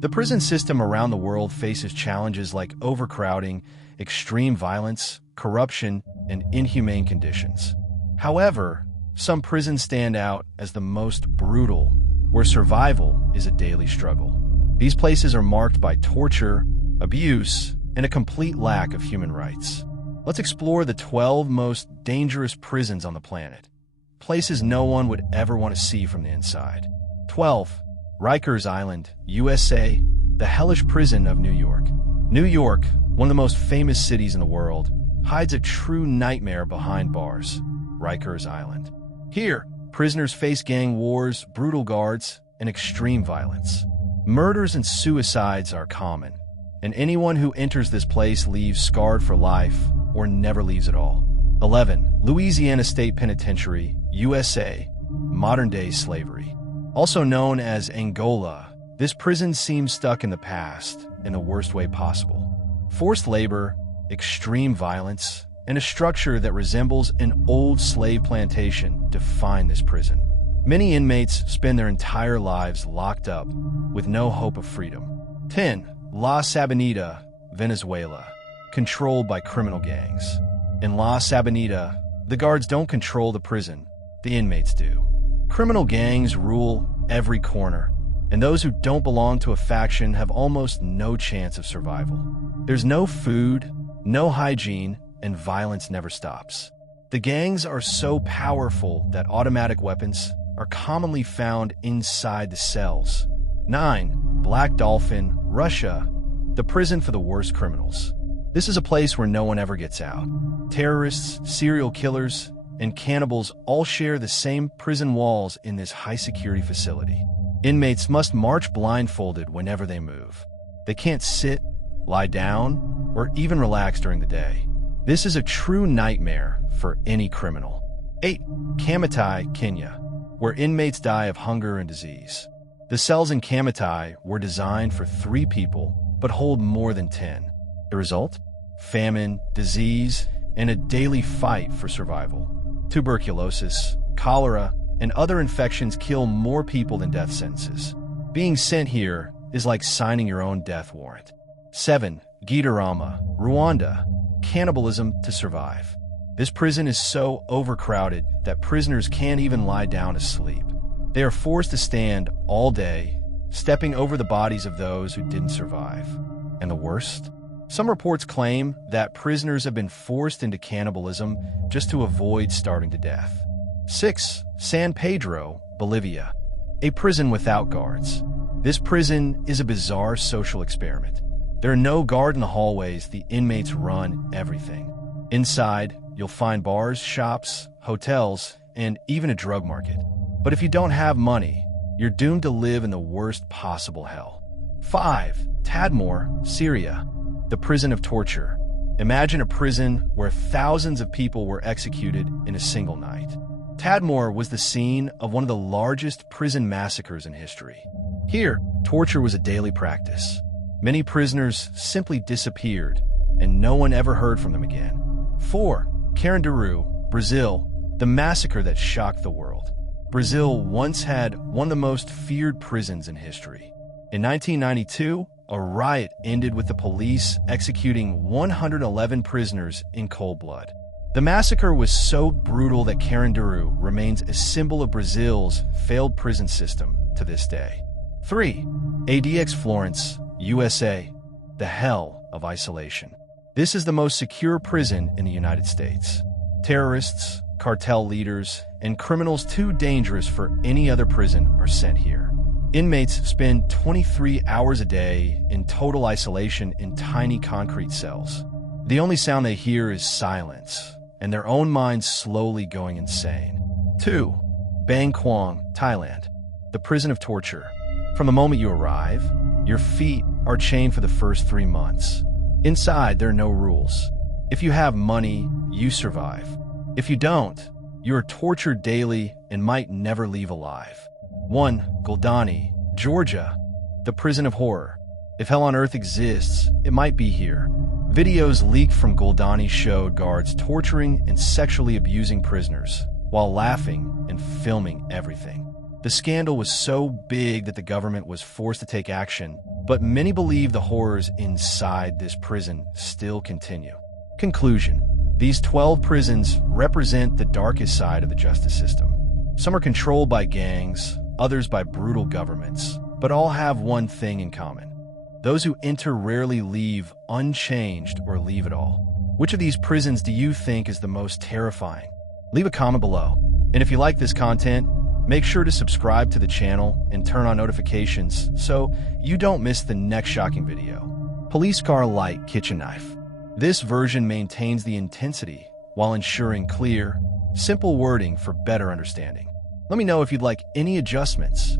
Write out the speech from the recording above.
The prison system around the world faces challenges like overcrowding, extreme violence, corruption, and inhumane conditions. However, some prisons stand out as the most brutal, where survival is a daily struggle. These places are marked by torture, abuse, and a complete lack of human rights. Let's explore the 12 most dangerous prisons on the planet. Places no one would ever want to see from the inside. 12. Rikers Island, USA, the hellish prison of New York. New York, one of the most famous cities in the world, hides a true nightmare behind bars. Rikers Island. Here, prisoners face gang wars, brutal guards, and extreme violence. Murders and suicides are common, and anyone who enters this place leaves scarred for life or never leaves at all. 11. Louisiana State Penitentiary, USA, modern-day slavery. Also known as Angola, this prison seems stuck in the past in the worst way possible. Forced labor, extreme violence, and a structure that resembles an old slave plantation define this prison. Many inmates spend their entire lives locked up with no hope of freedom. 10. La Sabanita, Venezuela, controlled by criminal gangs. In La Sabanita, the guards don't control the prison, the inmates do. Criminal gangs rule every corner, and those who don't belong to a faction have almost no chance of survival. There's no food, no hygiene, and violence never stops. The gangs are so powerful that automatic weapons are commonly found inside the cells. 9. Black Dolphin, Russia, the prison for the worst criminals. This is a place where no one ever gets out. Terrorists, serial killers, and cannibals all share the same prison walls in this high-security facility. Inmates must march blindfolded whenever they move. They can't sit, lie down, or even relax during the day. This is a true nightmare for any criminal. 8. Kamatai, Kenya, where inmates die of hunger and disease. The cells in Kamatai were designed for 3 people, but hold more than 10. The result? Famine, disease, and a daily fight for survival. Tuberculosis, cholera, and other infections kill more people than death sentences. Being sent here is like signing your own death warrant. 7. Gitarama, Rwanda, cannibalism to survive. This prison is so overcrowded that prisoners can't even lie down to sleep. They are forced to stand all day, stepping over the bodies of those who didn't survive. And the worst? Some reports claim that prisoners have been forced into cannibalism just to avoid starving to death. 6. San Pedro, Bolivia, a prison without guards. This prison is a bizarre social experiment. There are no guards in the hallways, the inmates run everything. Inside, you'll find bars, shops, hotels, and even a drug market. But if you don't have money, you're doomed to live in the worst possible hell. 5. Tadmor, Syria, the prison of torture. Imagine a prison where thousands of people were executed in a single night. Tadmor was the scene of one of the largest prison massacres in history. Here, torture was a daily practice. Many prisoners simply disappeared, and no one ever heard from them again. 4. Carandiru, Brazil, the massacre that shocked the world. Brazil once had one of the most feared prisons in history. In 1992, a riot ended with the police executing 111 prisoners in cold blood. The massacre was so brutal that Carandiru remains a symbol of Brazil's failed prison system to this day. 3. ADX Florence, USA, the hell of isolation. This is the most secure prison in the United States. Terrorists, cartel leaders, and criminals too dangerous for any other prison are sent here. Inmates spend 23 hours a day in total isolation in tiny concrete cells. The only sound they hear is silence, and their own minds slowly going insane. 2. Bang Kwang, Thailand, the prison of torture. From the moment you arrive, your feet are chained for the first 3 months. Inside, there are no rules. If you have money, you survive. If you don't, you are tortured daily and might never leave alive. 1. Goldani, Georgia, the prison of horror. If hell on earth exists, it might be here. Videos leaked from Goldani showed guards torturing and sexually abusing prisoners while laughing and filming everything. The scandal was so big that the government was forced to take action, but many believe the horrors inside this prison still continue. Conclusion: these 12 prisons represent the darkest side of the justice system. Some are controlled by gangs, others by brutal governments, but all have one thing in common. Those who enter rarely leave unchanged or leave at all. Which of these prisons do you think is the most terrifying? Leave a comment below. And if you like this content, make sure to subscribe to the channel and turn on notifications so you don't miss the next shocking video. Police car light kitchen knife. This version maintains the intensity while ensuring clear, simple wording for better understanding. Let me know if you'd like any adjustments